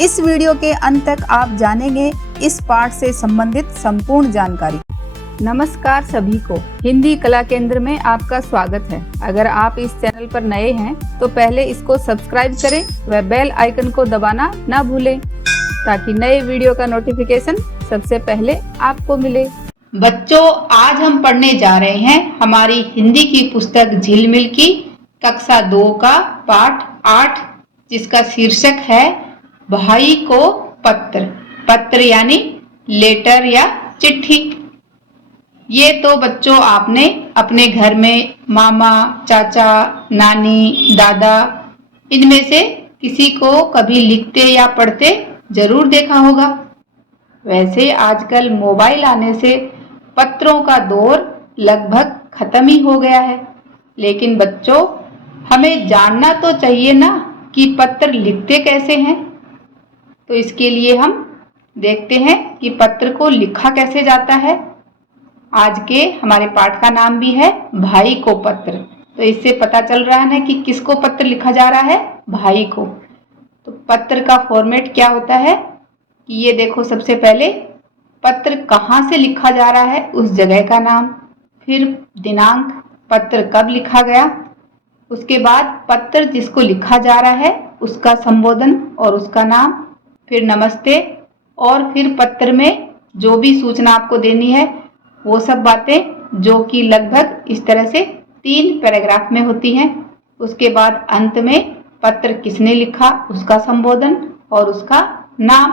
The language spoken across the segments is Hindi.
इस वीडियो के अंत तक आप जानेंगे इस पाठ से संबंधित संपूर्ण जानकारी। नमस्कार सभी को, हिंदी कला केंद्र में आपका स्वागत है। अगर आप इस चैनल पर नए हैं तो पहले इसको सब्सक्राइब करें व बेल आइकन को दबाना ना भूलें ताकि नए वीडियो का नोटिफिकेशन सबसे पहले आपको मिले। बच्चों, आज हम पढ़ने जा रहे हैं हमारी हिंदी की पुस्तक झिलमिल की कक्षा 2 का पाठ 8, जिसका शीर्षक है भाई को पत्र। पत्र यानी लेटर या चिट्ठी। ये तो बच्चों आपने अपने घर में मामा, चाचा, नानी, दादा इनमें से किसी को कभी लिखते या पढ़ते जरूर देखा होगा। वैसे आजकल मोबाइल आने से पत्रों का दौर लगभग खत्म ही हो गया है, लेकिन बच्चों हमें जानना तो चाहिए ना कि पत्र लिखते कैसे हैं। तो इसके लिए हम देखते हैं कि पत्र को लिखा कैसे जाता है। आज के हमारे पाठ का नाम भी है भाई को पत्र। तो इससे पता चल रहा है ना कि किसको पत्र लिखा जा रहा है, भाई को। तो पत्र का फॉर्मेट क्या होता है कि ये देखो, सबसे पहले पत्र कहाँ से लिखा जा रहा है उस जगह का नाम, फिर दिनांक, पत्र कब लिखा गया, उसके बाद पत्र जिसको लिखा जा रहा है उसका संबोधन और उसका नाम, फिर नमस्ते, और फिर पत्र में जो भी सूचना आपको देनी है वो सब बातें, जो कि लगभग इस तरह से 3 पैराग्राफ में होती हैं। उसके बाद अंत में पत्र किसने लिखा उसका संबोधन और उसका नाम।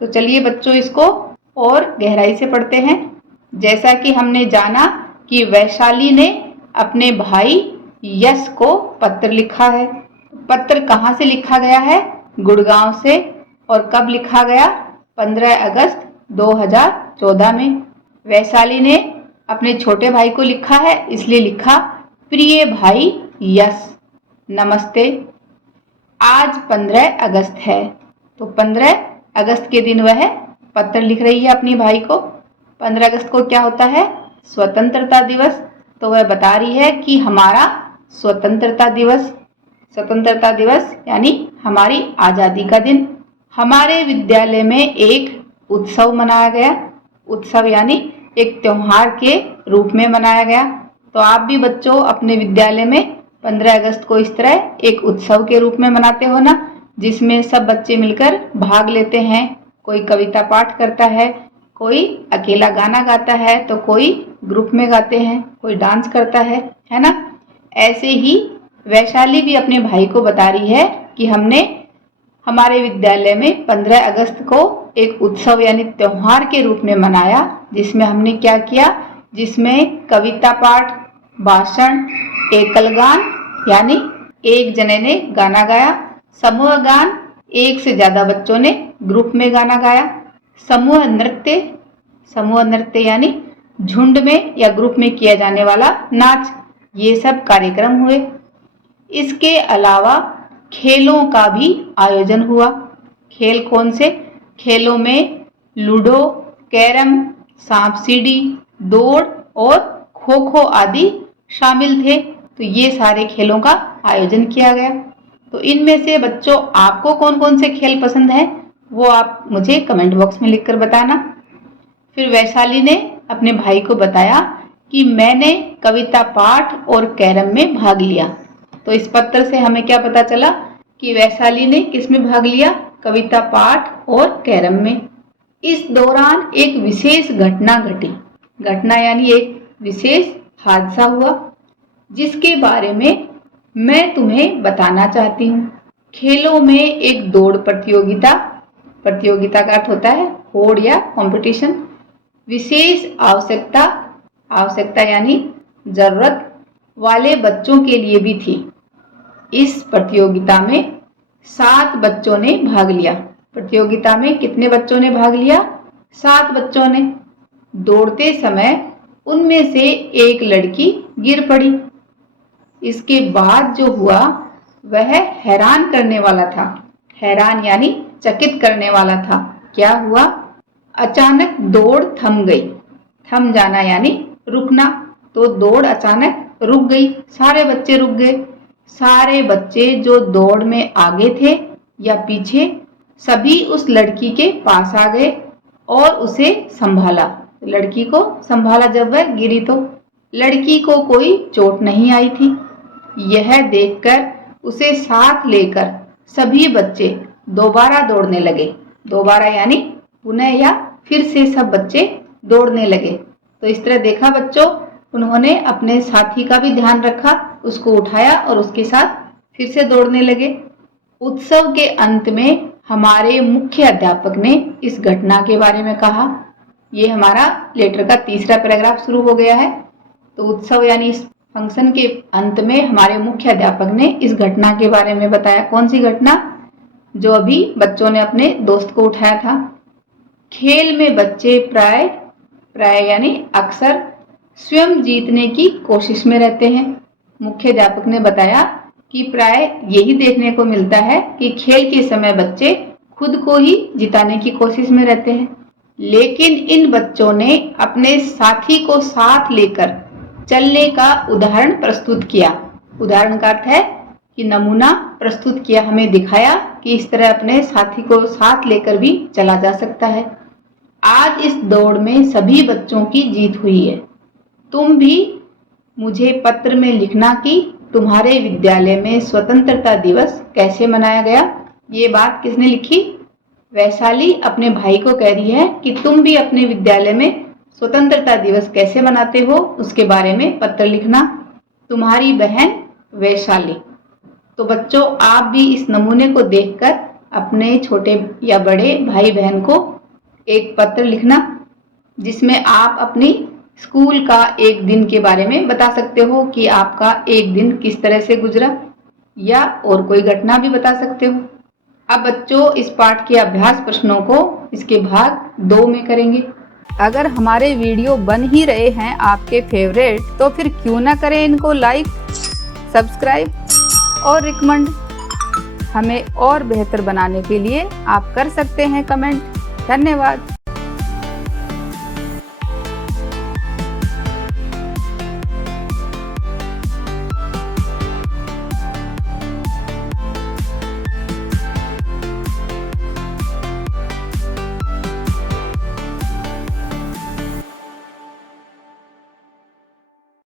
तो चलिए बच्चों इसको और गहराई से पढ़ते हैं। जैसा कि हमने जाना कि वैशाली ने अपने भाई यश को पत्र लिखा है। पत्र कहाँ से लिखा गया है? गुड़गांव से। और कब लिखा गया? 15 अगस्त 2014 में। वैशाली ने अपने छोटे भाई को लिखा है, इसलिए लिखा प्रिय भाई यश, नमस्ते। आज 15 अगस्त है, तो 15 अगस्त के दिन वह पत्र लिख रही है अपनी भाई को। 15 अगस्त को क्या होता है? स्वतंत्रता दिवस। तो वह बता रही है कि हमारा स्वतंत्रता दिवस, स्वतंत्रता दिवस यानी हमारी आज़ादी का दिन। हमारे विद्यालय में एक उत्सव मनाया गया। उत्सव यानी एक त्योहार के रूप में मनाया गया। तो आप भी बच्चों अपने विद्यालय में 15 अगस्त को इस तरह एक उत्सव के रूप में मनाते हो ना, जिसमें सब बच्चे मिलकर भाग लेते हैं। कोई कविता पाठ करता है, कोई अकेला गाना गाता है, तो कोई ग्रुप में गाते हैं, कोई डांस करता है ना। ऐसे ही वैशाली भी अपने भाई को बता रही है कि हमने हमारे विद्यालय में 15 अगस्त को एक उत्सव यानी त्योहार के रूप में मनाया, जिसमें हमने क्या किया, जिसमें कविता पाठ, भाषण, एकल गान यानी एक जने ने गाना गाया, समूह गान, एक से ज्यादा बच्चों ने ग्रुप में गाना गाया, समूह नृत्य यानी झुंड में या ग्रुप में किया जाने वाला नाच, ये सब कार्यक्रम हुए। इसके अलावा खेलों का भी आयोजन हुआ। खेल कौन से? खेलों में लूडो, कैरम, सांप सीढ़ी, दौड़ और खो खो आदि शामिल थे। तो ये सारे खेलों का आयोजन किया गया। तो इनमें से बच्चों आपको कौन कौन से खेल पसंद है वो आप मुझे कमेंट बॉक्स में लिखकर बताना। फिर वैशाली ने अपने भाई को बताया कि मैंने कविता पाठ और कैरम में भाग लिया। तो इस पत्र से हमें क्या पता चला कि वैशाली ने किस में भाग लिया? कविता पाठ और कैरम में। इस दौरान एक विशेष घटना घटी। घटना यानी एक विशेष हादसा हुआ, जिसके बारे में मैं तुम्हें बताना चाहती हूँ। खेलों में एक दौड़ प्रतियोगिता का अर्थ होता है होड़ या कंपटीशन, विशेष आवश्यकता यानी जरूरत वाले बच्चों के लिए भी थी। इस प्रतियोगिता में 7 बच्चों ने भाग लिया। प्रतियोगिता में कितने बच्चों ने भाग लिया? 7 बच्चों ने। दौड़ते समय उनमें से एक लड़की गिर पड़ी। इसके बाद जो हुआ वह हैरान करने वाला था। हैरान यानी चकित करने वाला था। क्या हुआ? अचानक दौड़ थम गई। थम जाना यानी रुकना। तो दौड़ अचानक रुक गई, सारे बच्चे रुक गए। सारे बच्चे जो दौड़ में आगे थे या पीछे सभी उस लड़की के पास आ गए और उसे संभाला। लड़की को संभाला जब वह गिरी तो लड़की को कोई चोट नहीं आई थी। यह देखकर उसे साथ लेकर सभी बच्चे दोबारा दौड़ने लगे। दोबारा यानी पुनः या फिर से सब बच्चे दौड़ने लगे। तो इस तरह देखा बच्चों, उन्होंने अपने साथी का भी ध्यान रखा, उसको उठाया और उसके साथ फिर से दौड़ने लगे। उत्सव के अंत में हमारे मुख्य अध्यापक ने इस घटना के बारे में कहा। ये हमारा लेटर का तीसरा पैराग्राफ शुरू हो गया है। तो उत्सव यानी इस फंक्शन के अंत में हमारे मुख्य अध्यापक ने इस घटना के बारे में बताया। कौन सी घटना? जो अभी बच्चों ने अपने दोस्त को उठाया था। खेल में बच्चे प्राय यानी अक्सर स्वयं जीतने की कोशिश में रहते हैं। मुख्य अध्यापक ने बताया कि प्राय यही देखने को मिलता है कि खेल के समय बच्चे खुद को ही जिताने की कोशिश में रहते हैं। लेकिन इन बच्चों ने अपने साथी को साथ लेकर चलने का उदाहरण प्रस्तुत किया। उदाहरण का अर्थ है कि नमूना प्रस्तुत किया, हमें दिखाया कि इस तरह अपने साथी को साथ लेकर भी चला जा सकता है। आज इस दौड़ में सभी बच्चों की जीत हुई है। तुम भी मुझे पत्र में लिखना कि तुम्हारे विद्यालय में स्वतंत्रता दिवस कैसे मनाया गया। ये बात किसने लिखी? वैशाली अपने भाई को कह रही है कि तुम भी अपने विद्यालय में स्वतंत्रता दिवस कैसे मनाते हो उसके बारे में पत्र लिखना। तुम्हारी बहन वैशाली। तो बच्चों, आप भी इस नमूने को देखकर अपने छोटे या बड़े भाई बहन को एक पत्र लिखना, जिसमें आप अपनी स्कूल का एक दिन के बारे में बता सकते हो कि आपका एक दिन किस तरह से गुजरा, या और कोई घटना भी बता सकते हो। अब बच्चों, इस पाठ के अभ्यास प्रश्नों को इसके भाग 2 में करेंगे। अगर हमारे वीडियो बन ही रहे हैं आपके फेवरेट, तो फिर क्यों ना करें इनको लाइक, सब्सक्राइब और रिकमेंड। हमें और बेहतर बनाने के लिए आप कर सकते हैं कमेंट। धन्यवाद।